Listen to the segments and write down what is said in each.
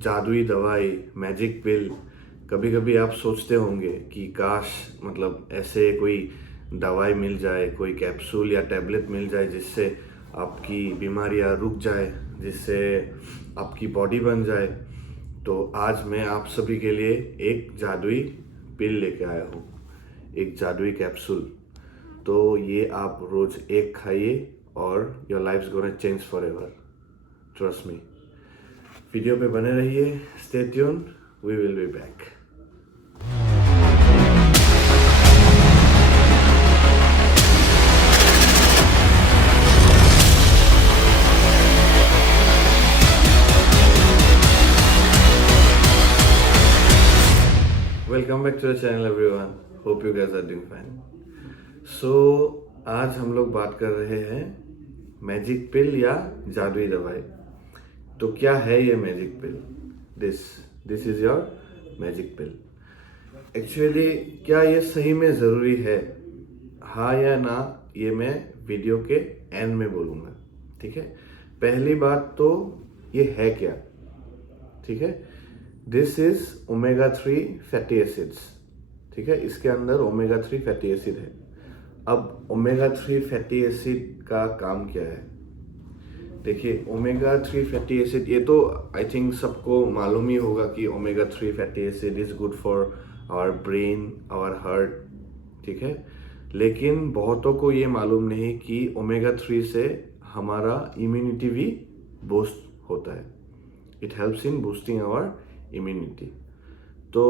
जादुई दवाई, मैजिक पिल। कभी कभी आप सोचते होंगे कि काश मतलब ऐसे कोई दवाई मिल जाए, कोई कैप्सूल या टैबलेट मिल जाए जिससे आपकी बीमारियां रुक जाए, जिससे आपकी बॉडी बन जाए। तो आज मैं आप सभी के लिए एक जादुई पिल लेके आया हूँ, एक जादुई कैप्सूल। तो ये आप रोज एक खाइए और your life is gonna change forever, trust me. वीडियो पे बने रहिए, stay tune, we will be back. Welcome back to the channel everyone, hope you guys are doing fine. So आज हम लोग बात कर रहे हैं मैजिक पिल या जादुई दवाई। तो क्या है ये magic pill? This is your magic pill. Actually क्या ये सही में ज़रूरी है, हाँ या ना, ये मैं वीडियो के एंड में बोलूँगा। ठीक है, पहली बात तो ये है क्या। ठीक है, this is omega 3 fatty acids. ठीक है, इसके अंदर ओमेगा 3 फैटी एसिड है। अब ओमेगा 3 फैटी एसिड का काम क्या है? देखिए, ओमेगा 3 फैटी एसिड, ये तो आई थिंक सबको मालूम ही होगा कि omega 3 fatty acid is good for our brain, our heart. ठीक है, लेकिन बहुतों को ये मालूम नहीं कि ओमेगा 3 से हमारा इम्यूनिटी भी बूस्ट होता है। It helps in boosting our immunity. तो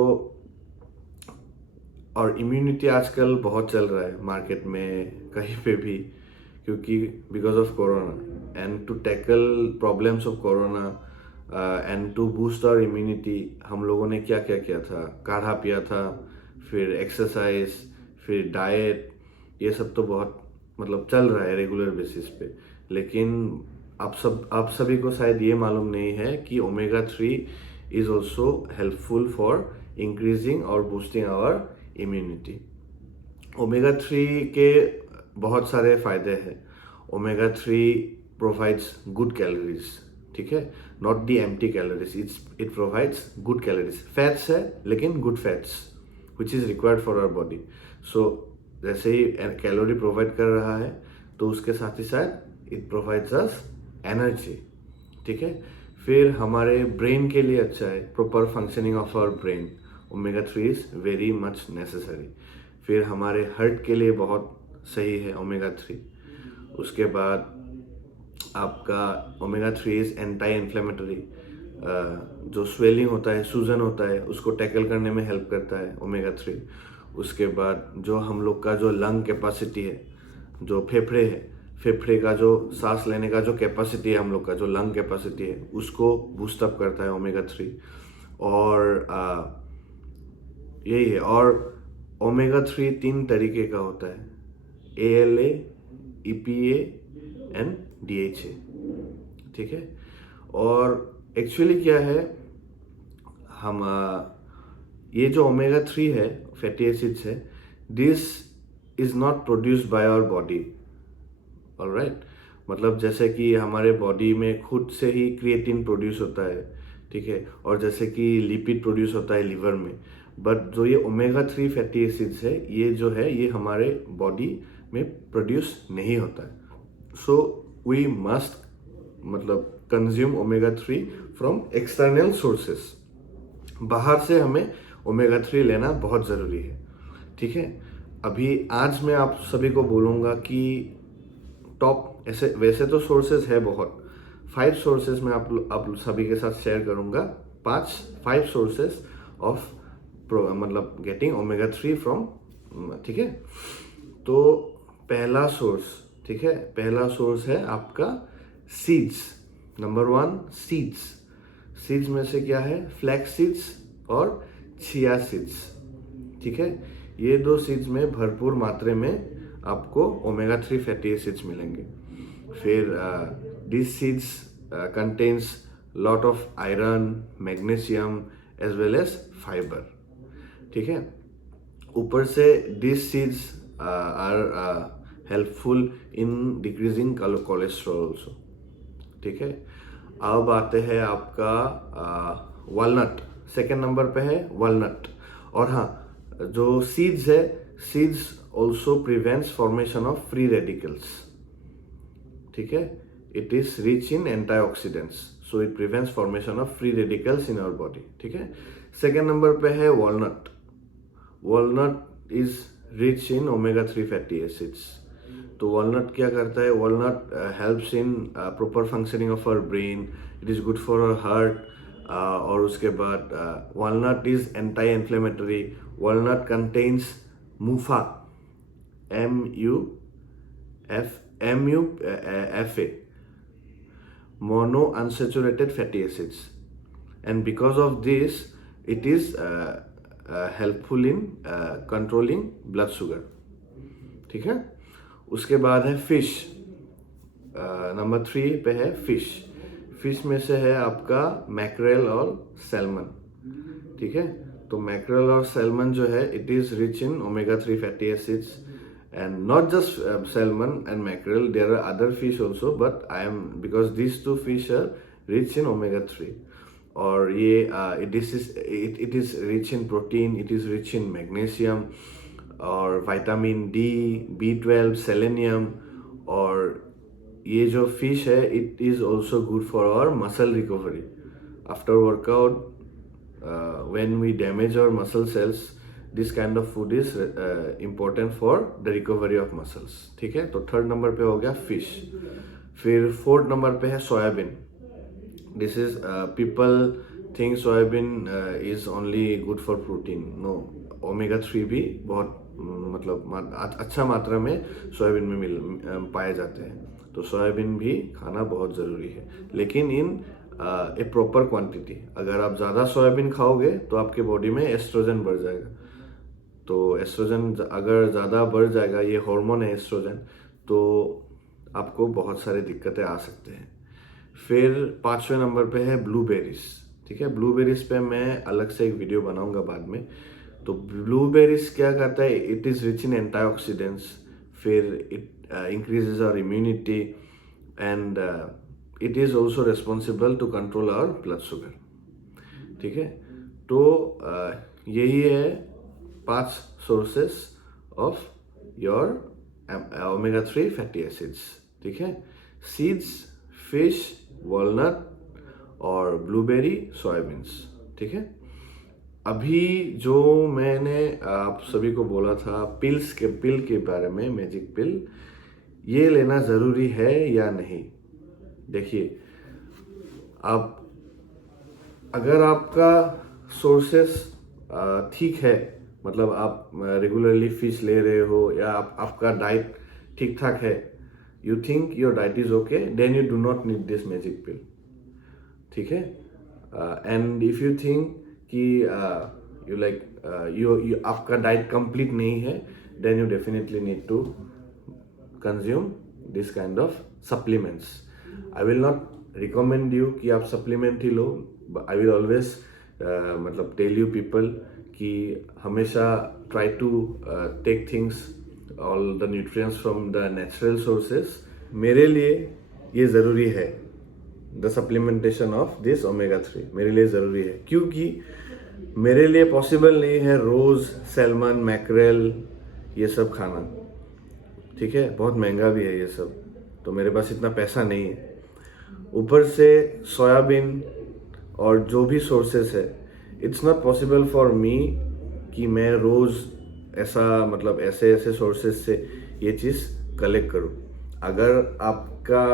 और इम्यूनिटी आजकल बहुत चल रहा है मार्केट में, कहीं पे भी, क्योंकि because of corona. And to tackle problems of corona and to boost our immunity, हम लोगों ने क्या क्या किया था? काढ़ा पिया था, फिर एक्सरसाइज, फिर डाइट, ये सब तो बहुत मतलब चल रहा है रेगुलर बेसिस पे। लेकिन आप सभी को शायद ये मालूम नहीं है कि omega 3 is also helpful for increasing और बूस्टिंग आवर इम्यूनिटी। ओमेगा 3 के बहुत सारे फायदे हैं। Omega 3 provides good calories. ठीक है, not the empty calories, it provides good calories. Fats है लेकिन good fats which is required for our body. So जैसे ही कैलोरी प्रोवाइड कर रहा है, तो उसके साथ ही साथ इट प्रोवाइड्स अस एनर्जी। ठीक है, फिर हमारे ब्रेन के लिए अच्छा है, proper functioning of our brain. Omega 3 is very much necessary. फिर हमारे हार्ट के लिए बहुत सही है ओमेगा 3। उसके बाद आपका ओमेगा 3 इज एंटी इन्फ्लेमेटरी। जो स्वेलिंग होता है, सूजन होता है, उसको टैकल करने में हेल्प करता है ओमेगा 3। उसके बाद जो हम लोग का जो लंग कैपेसिटी है, जो फेफड़े है, फेफड़े का जो सांस लेने का जो कैपेसिटी है, हम लोग का जो लंग कैपेसिटी है, उसको बूस्ट अप करता है ओमेगा 3। और यही है। और ओमेगा 3 तीन तरीके का होता है, ALA, EPA एंड DHA। ठीक है, और एक्चुअली क्या है, हम ये जो ओमेगा 3 है, फैटी एसिड्स है, this is not produced by our body. Alright, मतलब जैसे कि हमारे बॉडी में खुद से ही क्रिएटिन प्रोड्यूस होता है। ठीक है, और जैसे कि लिपिड प्रोड्यूस होता है लिवर में। बट जो ये ओमेगा 3 फैटी एसिड्स है, ये जो है, ये हमारे बॉडी में प्रोड्यूस नहीं होता है। सो वी मस्ट मतलब consume omega 3 from external sources. बाहर से हमें ओमेगा 3 लेना बहुत ज़रूरी है। ठीक है, अभी आज मैं आप सभी को बोलूँगा कि टॉप, ऐसे वैसे तो सोर्सेज है बहुत, 5 सोर्सेज मैं आप सभी के साथ शेयर करूँगा। 5 सोर्सेज ऑफ मतलब गेटिंग ओमेगा 3 फ्रॉम। ठीक है, तो पहला सोर्स, ठीक है, पहला सोर्स है आपका सीड्स। Number 1 seeds. सीड्स में से क्या है? फ्लैक्स सीड्स और चिया सीड्स। ठीक है, ये दो सीड्स में भरपूर मात्रा में आपको ओमेगा 3 फैटी एसिड्स मिलेंगे। फिर this seeds contains lot of iron, magnesium as well as fibre. ठीक है, ऊपर से this seeds are helpful in decreasing cholesterol also. ठीक है, अब आते हैं आपका वालनट, सेकेंड नंबर पे है वालनट। और हाँ, जो सीड्स है, seeds also prevents formation of free radicals, ठीक है। It is rich in antioxidants, so it prevents formation of free radicals in our body, ठीक है। सेकेंड नंबर पे है walnut. Walnut is rich in omega 3 fatty acids. तो walnut क्या करता है, walnut helps in proper functioning of our brain, it is good for our heart. और उसके बाद walnut is anti inflammatory. Walnut contains मूफा, MUFA, mono unsaturated fatty acids, and because of this it is helpful in controlling blood sugar, ठीक है। उसके बाद है fish, number 3 पे है फिश। फिश में से है आपका मैकरेल और सैल्मन, ठीक है। तो मैकरेल और सैल्मन जो है, it is rich in omega 3 fatty acids, and not just salmon and mackerel, there are other fish also, but because these two fish are rich in omega 3, और ये it is rich in protein, it is rich in magnesium और vitamin D, B12, selenium। और ये जो fish है, it is also good for our muscle recovery after workout। When we damage our muscle cells, this kind of food is important for the recovery of muscles, ठीक है। तो third number पे हो गया फिश। फिर fourth number पे है soybean. This is people think soybean is only good for protein, no, omega 3 भी बहुत मतलब अच्छा मात्रा में सोयाबीन में पाए जाते हैं। तो सोयाबीन भी खाना बहुत ज़रूरी है, लेकिन इन ए प्रॉपर क्वांटिटी। अगर आप ज़्यादा सोयाबीन खाओगे तो आपके बॉडी में एस्ट्रोजन बढ़ जाएगा। तो एस्ट्रोजन अगर ज़्यादा बढ़ जाएगा, ये हार्मोन है एस्ट्रोजन, तो आपको बहुत सारी दिक्कतें आ सकते हैं। फिर 5वें नंबर पे है ब्लूबेरीज, ठीक है। ब्लूबेरीज पे मैं अलग से एक वीडियो बनाऊंगा बाद में। तो ब्लूबेरीज क्या करता है, it is rich in antioxidants, फिर it increases our immunity, and it is also responsible to control our blood sugar, ठीक है। तो यही है 5 sources of your omega 3 fatty acids, ठीक है। सीड्स, फिश, वॉलनट और ब्लूबेरी, सोयाबीन्स, ठीक है। अभी जो मैंने आप सभी को बोला था पिल के बारे में, मैजिक पिल, ये लेना ज़रूरी है या नहीं। देखिए, आप अगर आपका सोर्सेस ठीक है, मतलब आप रेगुलरली फिश ले रहे हो या आपका डाइट ठीक ठाक है, you think your diet is okay, then you do not need this magic pill, ठीक है। एंड इफ यू थिंक कि यू लाइक यू आपका डाइट कंप्लीट नहीं है, then you definitely need to consume this kind of supplements. I will not recommend you कि आप supplement ही लो। आई विल ऑलवेज मतलब टेल यू पीपल कि हमेशा try to take things, all the nutrients from the natural sources. मेरे लिए ये ज़रूरी है, the supplementation of this omega 3 मेरे लिए ज़रूरी है, क्योंकि मेरे लिए पॉसिबल नहीं है रोज़ सैल्मन, मैकरेल ये सब खाना, ठीक है। बहुत महंगा भी है ये सब, तो मेरे पास इतना पैसा नहीं है। ऊपर से सोयाबीन और जो भी सोर्सेस है, it's not possible for me कि मैं रोज़ ऐसा मतलब ऐसे सोर्सेस से ये चीज़ कलेक्ट करूँ। अगर आपका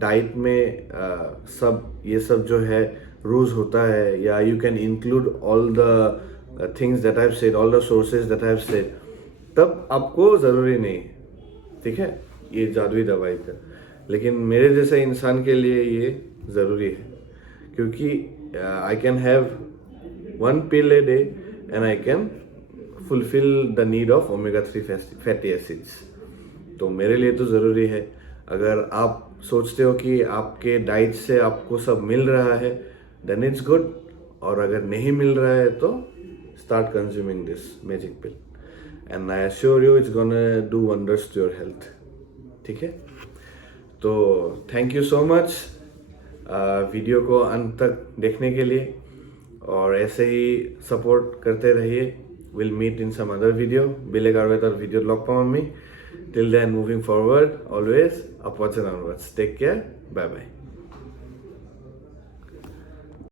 डाइट में ये सब जो है रोज़ होता है, या you can include all the things that I have said, all the sources that I have said, तब आपको ज़रूरी नहीं है, ठीक है, ये जादुई दवाई का। लेकिन मेरे जैसे इंसान के लिए ये ज़रूरी है, क्योंकि I can have 1 pill a day and I can fulfill the need of omega 3 fatty acids। तो मेरे लिए तो ज़रूरी है। अगर आप सोचते हो कि आपके डाइट से आपको सब मिल रहा है, देन इट्स गुड, और अगर नहीं मिल रहा है तो start consuming this magic pill, and I assure you it's gonna do wonders to your health, ठीक है। तो thank you so much video को अंत तक देखने के लिए, और ऐसे ही सपोर्ट करते रहिए. We'll meet in some other video. बेलेग আৰু এটা ভিডিঅ'ত লগ পাম আমি. Till then, moving forward, always upwards and onwards. Take care. Bye bye.